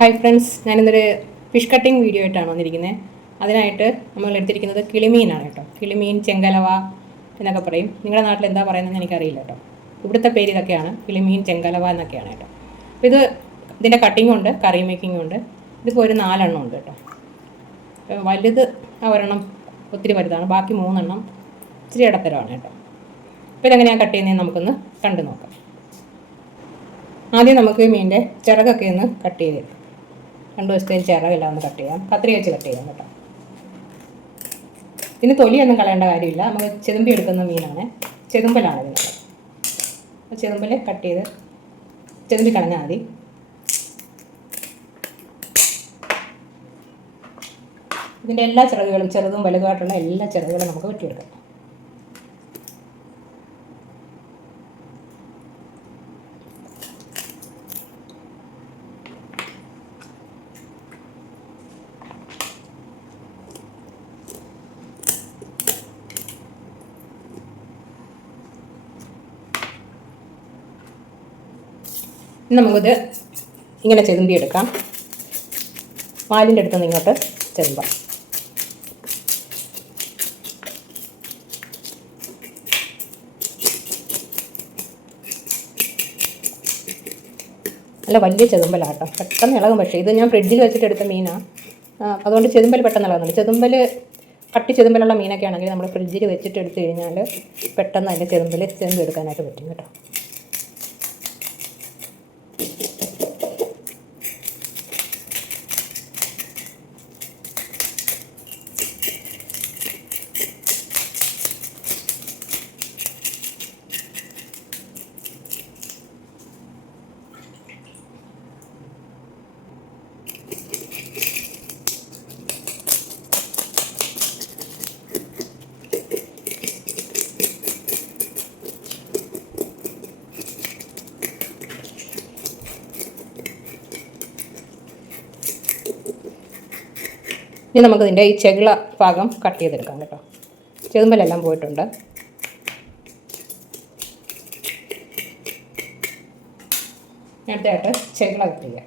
Hi friends ഞാനിന്നൊരു fish cutting video ആയിട്ടാണ് വന്നിരിക്കുന്നത് അതിനായിട്ട് നമ്മൾ എടുത്തിരിക്കുന്നത് കിളിമീനാണ് കേട്ടോ. കിളിമീൻ ചെങ്കലവ എന്നൊക്കെ പറയും. നിങ്ങളുടെ നാട്ടിൽ എന്താ പറയുന്നതെന്ന് എനിക്കറിയില്ല കേട്ടോ. ഇവിടുത്തെ പേര് ഇതൊക്കെയാണ് കിളിമീൻ ചെങ്കലവ എന്നൊക്കെയാണ് കേട്ടോ. അപ്പോൾ ഇത് ഇതിന്റെ കട്ടിങ്ങും ഉണ്ട് കറി മേക്കിങ്ങും ഉണ്ട്. ഇതിപ്പോൾ ഒരു നാലെണ്ണം ഉണ്ട് കേട്ടോ. വലുത് ആ ഒരെണ്ണം ഒത്തിരി വലുതാണ് ബാക്കി മൂന്നെണ്ണം ഇച്ചിരി ഇടത്തരമാണ് കേട്ടോ. അപ്പോൾ ഇതെങ്ങനെയാണ് കട്ട് ചെയ്യുന്നതെന്ന് നമുക്കൊന്ന് കണ്ടു നോക്കാം. ആദ്യം നമുക്ക് മീനിന്റെ ചിറകൊക്കെ ഒന്ന് കട്ട് ചെയ്ത് രണ്ട് ദിവസത്തേക്ക് ചിറകെല്ലാം ഒന്ന് കട്ട് ചെയ്യാം. കത്രി വെച്ച് കട്ട് ചെയ്യാം കേട്ടോ. ഇതിന് തൊലിയൊന്നും കളയേണ്ട കാര്യമില്ല. നമ്മൾ ചെതുമ്പി എടുക്കുന്ന മീനാണ്. ചെതുമ്പലാണ് ഇതിനുള്ളത് അപ്പോൾ ചെതുമ്പൽ കട്ട് ചെയ്ത് ചെതുമ്പി കളഞ്ഞാൽ മതി. ഇതിന്റെ എല്ലാ ചിറകുകളും ചെറുതും വലുതുമായിട്ടുള്ള എല്ലാ ചിറകുകളും നമുക്ക് വെട്ടിയെടുക്കാം. നമുക്കിത് ഇങ്ങനെ ചെതുമ്പി എടുക്കാം വാലിന്റെ അടുത്ത് ഇങ്ങോട്ട് ചെതുമ്പാം നല്ല വലിയ ചെതുമ്പലാട്ടോ. പെട്ടെന്ന് ഇളകും. പക്ഷേ ഇത് ഞാൻ ഫ്രിഡ്ജിൽ വെച്ചിട്ട് എടുത്ത മീനാണ് അതുകൊണ്ട് ചെതുമ്പൽ പെട്ടെന്ന് ഇളകുന്നുണ്ട്. ചെതുമ്പൽ കട്ടി ചെതുമ്പലുള്ള മീനൊക്കെ ആണെങ്കിൽ നമ്മൾ ഫ്രിഡ്ജിൽ വെച്ചിട്ട് എടുത്തു കഴിഞ്ഞാൽ പെട്ടെന്ന് അതിന്റെ ചെതുമ്പൽ ചെതുമ്പ് എടുക്കാനായിട്ട് പറ്റും കേട്ടോ. ഇനി നമുക്ക് നമുക്കിതിന്റെ ഈ ചെകിള ഭാഗം കട്ട് ചെയ്തെടുക്കാം കേട്ടോ. ചെതുമ്പലെല്ലാം പോയിട്ടുണ്ട്. അടുത്തായിട്ട് ചെകിള കട്ട് ചെയ്യാം.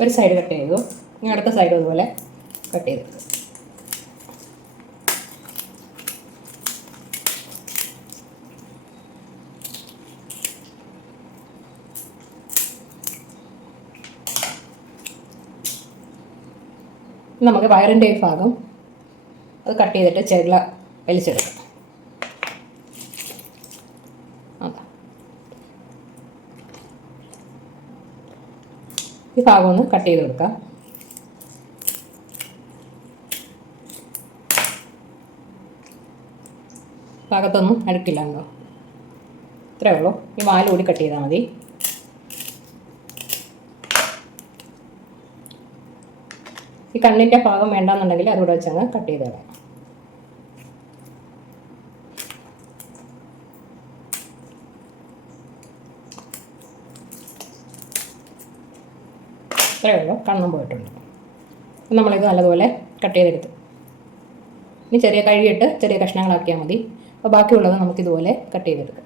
ഒരു സൈഡ് കട്ട് ചെയ്തു. ഇനി അടുത്ത സൈഡ് അതുപോലെ കട്ട് ചെയ്തു. നമുക്ക് വയറിന്റെ ഭാഗം അത് കട്ട് ചെയ്തിട്ട് ചെകിള വലിച്ചെടുക്കാം. ഈ ഭാഗം ഒന്ന് കട്ട് ചെയ്ത് കൊടുക്കാം. ഭാഗത്തൊന്നും അടുക്കില്ല എന്തോ ഇത്രേ ഉള്ളൂ. ഈ വാൽ കൂടി കട്ട് ചെയ്താൽ മതി. ഈ കണ്ണിന്റെ ഭാഗം വേണ്ടാന്നുണ്ടെങ്കിൽ അതുകൂടെ വെച്ചങ്ങ് കട്ട് ചെയ്ത് ഇത്രയേ ഉള്ളൂ. കണ്ണം പോയിട്ടുണ്ട്. നമ്മളിത് നല്ലതുപോലെ കട്ട് ചെയ്തെടുത്തു. ഇനി ചെറിയ കഴുകിയിട്ട് ചെറിയ കഷ്ണങ്ങളാക്കിയാൽ മതി. അപ്പോൾ ബാക്കിയുള്ളത് നമുക്കിതുപോലെ കട്ട് ചെയ്തെടുക്കാം.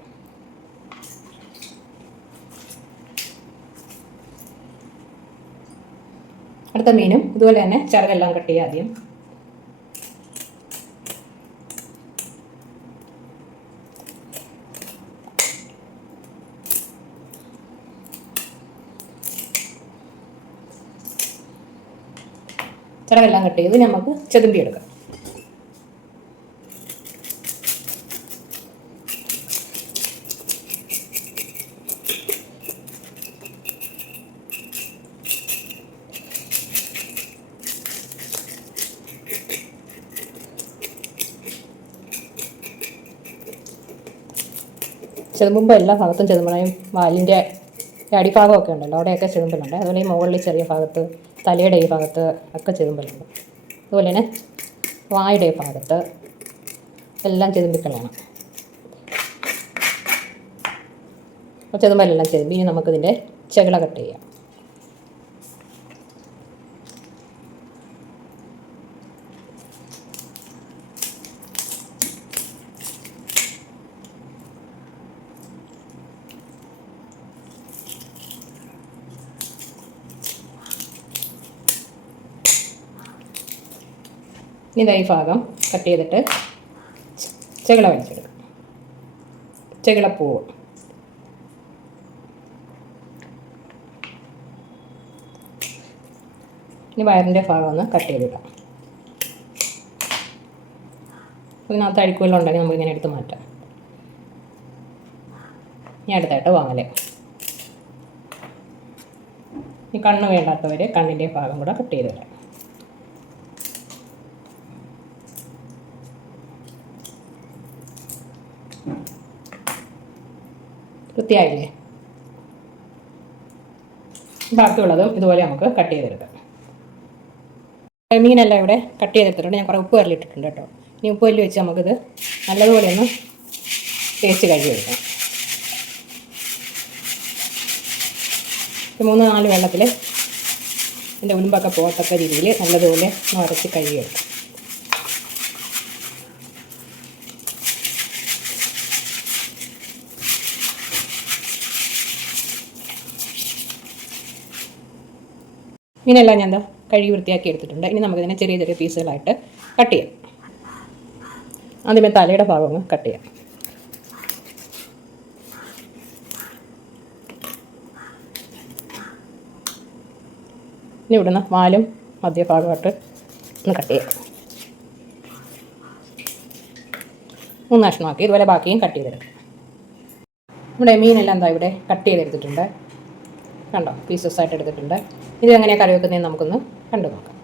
അടുത്ത മീനും ഇതുപോലെ തന്നെ ചിറകെല്ലാം കട്ട് ചെയ്യുക ആദ്യം. ചിറകെല്ലാം കട്ട് ചെയ്ത് നമുക്ക് ചെതുമ്പി എടുക്കാം ചെതുമ്പുമ്പോൾ എല്ലാ ഭാഗത്തും ചെതുമ്പണയും വാലിന്റെ അടിഭാഗമൊക്കെ ഉണ്ടല്ലോ അവിടെയൊക്കെ ചെതുമ്പലുണ്ട് അതുപോലെ ഈ മുകളിൽ ചെറിയ ഭാഗത്ത് തലയുടെ ഈ ഭാഗത്ത് ഒക്കെ ചെതുമ്പലുണ്ട് അതുപോലെ തന്നെ വായുടെ ഈ ഭാഗത്ത് എല്ലാം ചെതുമ്പിക്കളയണം അപ്പോൾ ചെതുമ്പലെല്ലാം ചെതുമ്പി ഇനി നമുക്കിതിന്റെ ചെകിള കട്ട് ചെയ്യാം. ഇതാ ഈ ഭാഗം കട്ട് ചെയ്തിട്ട് ചെകിള വലിച്ചെടുക്കും. ചെകിളപ്പൂവ്. ഇനി വയറിന്റെ ഭാഗം ഒന്ന് കട്ട് ചെയ്തിടാം. ഇതിനകത്ത് ഉണ്ടെങ്കിൽ നമുക്കിങ്ങനെ എടുത്ത് മാറ്റാം. ഇനി അടുത്തായിട്ട് വാങ്ങലേ. ഈ കണ്ണ് വേണ്ടാത്തവർ കണ്ണിന്റെ ഭാഗം കൂടെ കട്ട് ചെയ്ത് വൃത്തിയായില്ലേ? ബാക്കിയുള്ളതും ഇതുപോലെ നമുക്ക് കട്ട് ചെയ്തെടുക്കാം. മീനെല്ലാം ഇവിടെ കട്ട് ചെയ്തെടുത്തിട്ടുണ്ട്. ഞാൻ കുറേ ഉപ്പ് കരലിട്ടിട്ടുണ്ട് കേട്ടോ. ഇനി ഉപ്പ് കല്ല് വെച്ച് നമുക്കിത് നല്ലതുപോലെ ഒന്ന് തേച്ച് കഴുകിയെടുക്കാം മൂന്ന് നാല് വെള്ളത്തിൽ എന്റെ ഉലുമ്പൊക്കെ പോകത്തക്ക രീതിയിൽ നല്ലതുപോലെ ഒന്ന് ഉരച്ച് കഴുകിയെടുക്കാം മീനെല്ലാം ഞാൻ എന്താ കഴുകി വൃത്തിയാക്കി എടുത്തിട്ടുണ്ട്. ഇനി നമുക്കിതിനെ ചെറിയ ചെറിയ പീസുകളായിട്ട് കട്ട് ചെയ്യാം. ആദ്യമേ തലയുടെ ഭാഗം കട്ട് ചെയ്യാം. ഇനി ഇവിടുന്ന് വാലും മധ്യഭാഗമായിട്ട് ഒന്ന് കട്ട് ചെയ്യാം. മൂന്ന് കഷ്ണമാക്കി ഇതുപോലെ ബാക്കിയും കട്ട് ചെയ്തെടുക്കാം. നമ്മുടെ മീനെല്ലാം എന്താ ഇവിടെ കട്ട് ചെയ്തെടുത്തിട്ടുണ്ട്. കണ്ടോ? പീസസ് ആയിട്ട് എടുത്തിട്ടുണ്ട്. ഇത് എങ്ങനെയാണ് കറി വെക്കുന്നതെന്ന് നമുക്കൊന്ന് കണ്ടു നോക്കാം.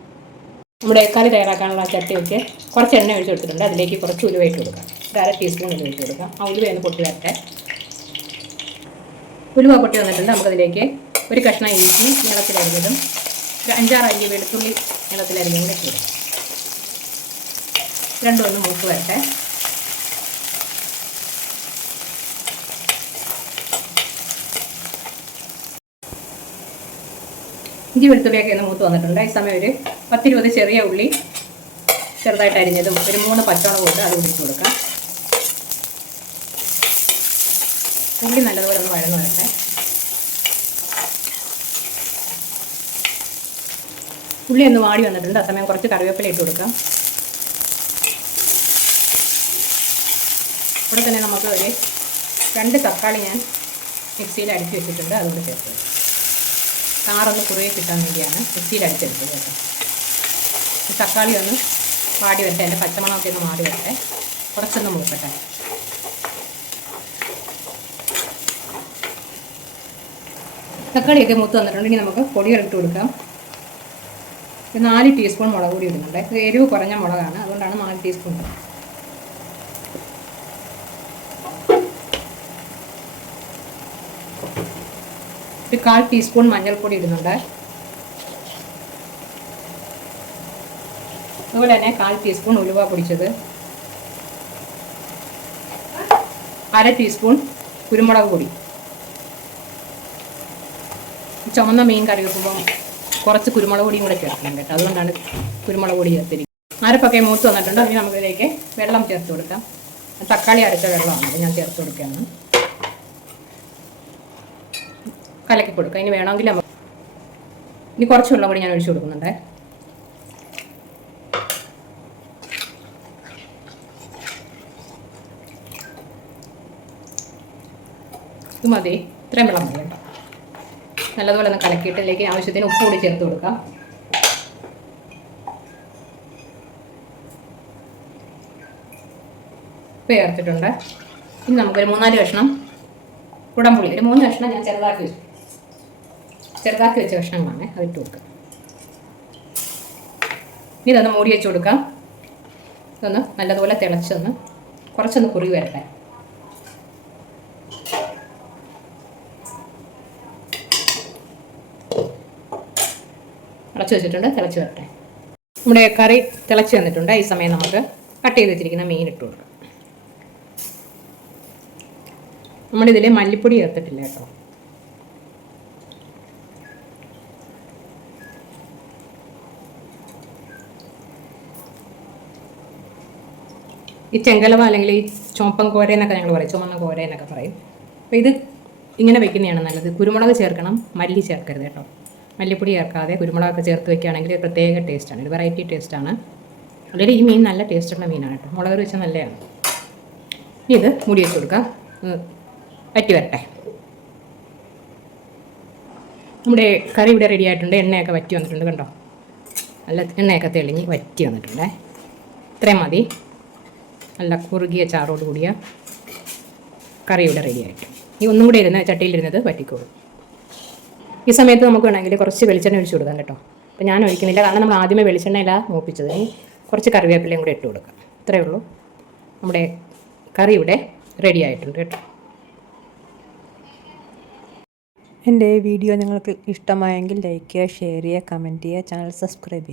നമ്മുടെ കറി തയ്യാറാക്കാനുള്ള ചട്ടി വെച്ച് കുറച്ച് എണ്ണ ഒഴിച്ച് കൊടുത്തിട്ടുണ്ട്. അതിലേക്ക് കുറച്ച് ഉലുവ ഇട്ട് കൊടുക്കാം. ഒരു അര ടീസ്പൂൺ ഉലുവ ഇട്ട് കൊടുക്കാം. ആ ഉലുവ ഒന്ന് പൊട്ടി വരട്ടെ. ഉലുവ പൊട്ടി വന്നിട്ടുണ്ട്. നമുക്കതിലേക്ക് ഒരു കഷ്ണം ഇഞ്ചി നീളത്തിലരിഞ്ഞതും ഒരു അഞ്ചാറ് അഞ്ച് വെളുത്തുള്ളി നീളത്തിലരിഞ്ഞതും കൂടെ ഇട്ട് കൊടുക്കാം. രണ്ടും ഒന്ന് മൂക്ക് വരട്ടെ. ഇഞ്ചി വെളുത്തുള്ളിയൊക്കെ ഒന്ന് മൂത്ത് വന്നിട്ടുണ്ട്. ഈ സമയം ഒരു പത്തിരുപത് ചെറിയ ഉള്ളി ചെറുതായിട്ട് അരിഞ്ഞതും ഒരു മൂന്ന് പച്ചമുളക് കൊണ്ട് അത് ഇട്ട് കൊടുക്കാം. ഉള്ളി നല്ലതുപോലെ ഒന്ന് വഴന്ന് വരട്ടെ. ഉള്ളി ഒന്ന് വാടി വന്നിട്ടുണ്ട്. ആ സമയം കുറച്ച് കറിവേപ്പില ഇട്ട് കൊടുക്കാം. ഇവിടെ തന്നെ നമുക്ക് ഒരു രണ്ട് തക്കാളി ഞാൻ മിക്സിയിൽ അടിച്ച് വെച്ചിട്ടുണ്ട്. അതുകൊണ്ട് ചേർത്ത്. ചാറൊന്ന് കുറേ കിട്ടാൻ വേണ്ടിയാണ് മിക്സിയിൽ അടിച്ചെടുത്തത് കേട്ടോ. തക്കാളി ഒന്ന് വാടി വരട്ടെ എന്റെ പച്ചമണമൊക്കെ ഒന്ന് മാറി വരട്ടെ. കുറച്ചൊന്ന് മുളക്കട്ടെ. തക്കാളിയൊക്കെ മൂത്ത് വന്നിട്ടുണ്ടെങ്കിൽ നമുക്ക് പൊടികളിട്ട് കൊടുക്കാം. നാല് ടീസ്പൂൺ മുളക് പൊടി ഇടുന്നുണ്ട്. എരിവ് കുറഞ്ഞ മുളകാണ്. അതുകൊണ്ടാണ് നാല് ടീസ്പൂൺ ഒരു കാൽ ടീസ്പൂൺ മഞ്ഞൾപ്പൊടി ഇടുന്നുണ്ട്. അതുപോലെ തന്നെ കാൽ ടീസ്പൂൺ ഉലുവ പൊടിച്ചത്. അര ടീസ്പൂൺ കുരുമുളക് പൊടി. ചുമന്ന മീൻ കറി വെക്കുമ്പോൾ കുറച്ച് കുരുമുളക് പൊടിയും കൂടെ ചേർക്കണം കേട്ടോ. അതുകൊണ്ടാണ് കുരുമുളക് പൊടി ചേർത്തിരിക്കുന്നത്. അരപ്പൊക്കെ മൂത്ത് വന്നിട്ടുണ്ട്. അതിന് നമുക്കിതിലേക്ക് വെള്ളം ചേർത്ത് കൊടുക്കാം. തക്കാളി അരച്ച വെള്ളമാണ്. അത് ഞാൻ ചേർത്ത് കൊടുക്കുകയാണ്. കലക്കി കൊടുക്കുക ഇനി വേണമെങ്കിൽ നമുക്ക് ഇനി കുറച്ച് വെള്ളം കൂടി ഞാൻ ഒഴിച്ചു കൊടുക്കുന്നുണ്ട്. ഇത് മതി. ഇത്രയും വെള്ളം മതി കേട്ടോ. നല്ലതുപോലെ ഒന്ന് കലക്കിയിട്ട് ഇതിലേക്ക് ആവശ്യത്തിന് ഉപ്പ് കൂടി ചേർത്ത് കൊടുക്കാം. ഉപ്പ് ചേർത്തിട്ടുണ്ട്. ഇനി നമുക്കൊരു മൂന്നാൽ കഷ്ണം കുടംപുളി. ഒരു മൂന്ന് കഷ്ണം ഞാൻ ചെറുതാക്കി വെച്ചു. ചെറുതാക്കി വെച്ച കഷ്ണങ്ങളാണ് അതിട്ട് വെക്കുക ഇനി ഇതൊന്ന് മൂടി വെച്ച് കൊടുക്കാം. ഇതൊന്ന് നല്ലതുപോലെ തിളച്ചൊന്ന് കുറച്ചൊന്ന് കുറി വരട്ടെ. തിളച്ച് വെച്ചിട്ടുണ്ട് തിളച്ച് വരട്ടെ. നമ്മുടെ കറി തിളച്ച് വന്നിട്ടുണ്ട്. ഈ സമയം നമുക്ക് കട്ട് ചെയ്ത് വെച്ചിരിക്കുന്ന മീൻ ഇട്ട് കൊടുക്കാം. നമ്മളിതിൽ മല്ലിപ്പൊടി ചേർത്തിട്ടില്ല കേട്ടോ. ഈ ചെങ്കലവ അല്ലെങ്കിൽ ഈ ചുമപ്പൻ കോര എന്നൊക്കെ ഞങ്ങൾ പറയും ചുമന്ന കോര എന്നൊക്കെ പറയും. അപ്പോൾ ഇത് ഇങ്ങനെ വെക്കുന്നതാണ് നല്ലത്. കുരുമുളക് ചേർക്കണം മല്ലി ചേർക്കരുത് കേട്ടോ. മല്ലിപ്പൊടി ചേർക്കാതെ കുരുമുളകൊക്കെ ചേർത്ത് വെക്കുകയാണെങ്കിൽ പ്രത്യേക ടേസ്റ്റാണ് ഒരു വെറൈറ്റി ടേസ്റ്റാണ് അല്ലെങ്കിൽ ഈ മീൻ നല്ല ടേസ്റ്റുള്ള മീനാണ് കേട്ടോ. മുളക് വെച്ചാൽ നല്ലതാണ്. ഇനി ഇത് മുടി വെച്ച് കൊടുക്കുക പറ്റി വരട്ടെ നമ്മുടെ കറി ഇവിടെ റെഡി ആയിട്ടുണ്ട്. എണ്ണയൊക്കെ വറ്റി വന്നിട്ടുണ്ട് കണ്ടോ? നല്ല എണ്ണയൊക്കെ തെളിഞ്ഞ് വറ്റി വന്നിട്ടുണ്ടേ. ഇത്രയും മതി. നല്ല കുറുകിയ ചാറോട് കൂടിയ കറി ഇവിടെ റെഡി ആയിട്ട്. ഈ ഒന്നും കൂടി ഇരുന്ന് ചട്ടിയിലിരുന്നത് പറ്റിക്കോളൂ ഈ സമയത്ത് നമുക്ക് വേണമെങ്കിൽ കുറച്ച് വെളിച്ചെണ്ണ ഒഴിച്ചു കൊടുക്കാം കേട്ടോ. അപ്പോൾ ഞാൻ ഒഴിക്കുന്നില്ല കാരണം നമ്മൾ ആദ്യമേ വെളിച്ചെണ്ണയില മൂപ്പിച്ചത്. കുറച്ച് കറിവേപ്പിലയും കൂടി ഇട്ട് കൊടുക്കാം. ഇത്രയേ ഉള്ളൂ. നമ്മുടെ കറി ഇവിടെ റെഡി ആയിട്ടുണ്ട് കേട്ടോ. എന്റെ വീഡിയോ നിങ്ങൾക്ക് ഇഷ്ടമായെങ്കിൽ ലൈക്ക് ചെയ്യുക ഷെയർ ചെയ്യുക കമന്റ് ചെയ്യുക ചാനൽ സബ്സ്ക്രൈബ് ചെയ്യുക.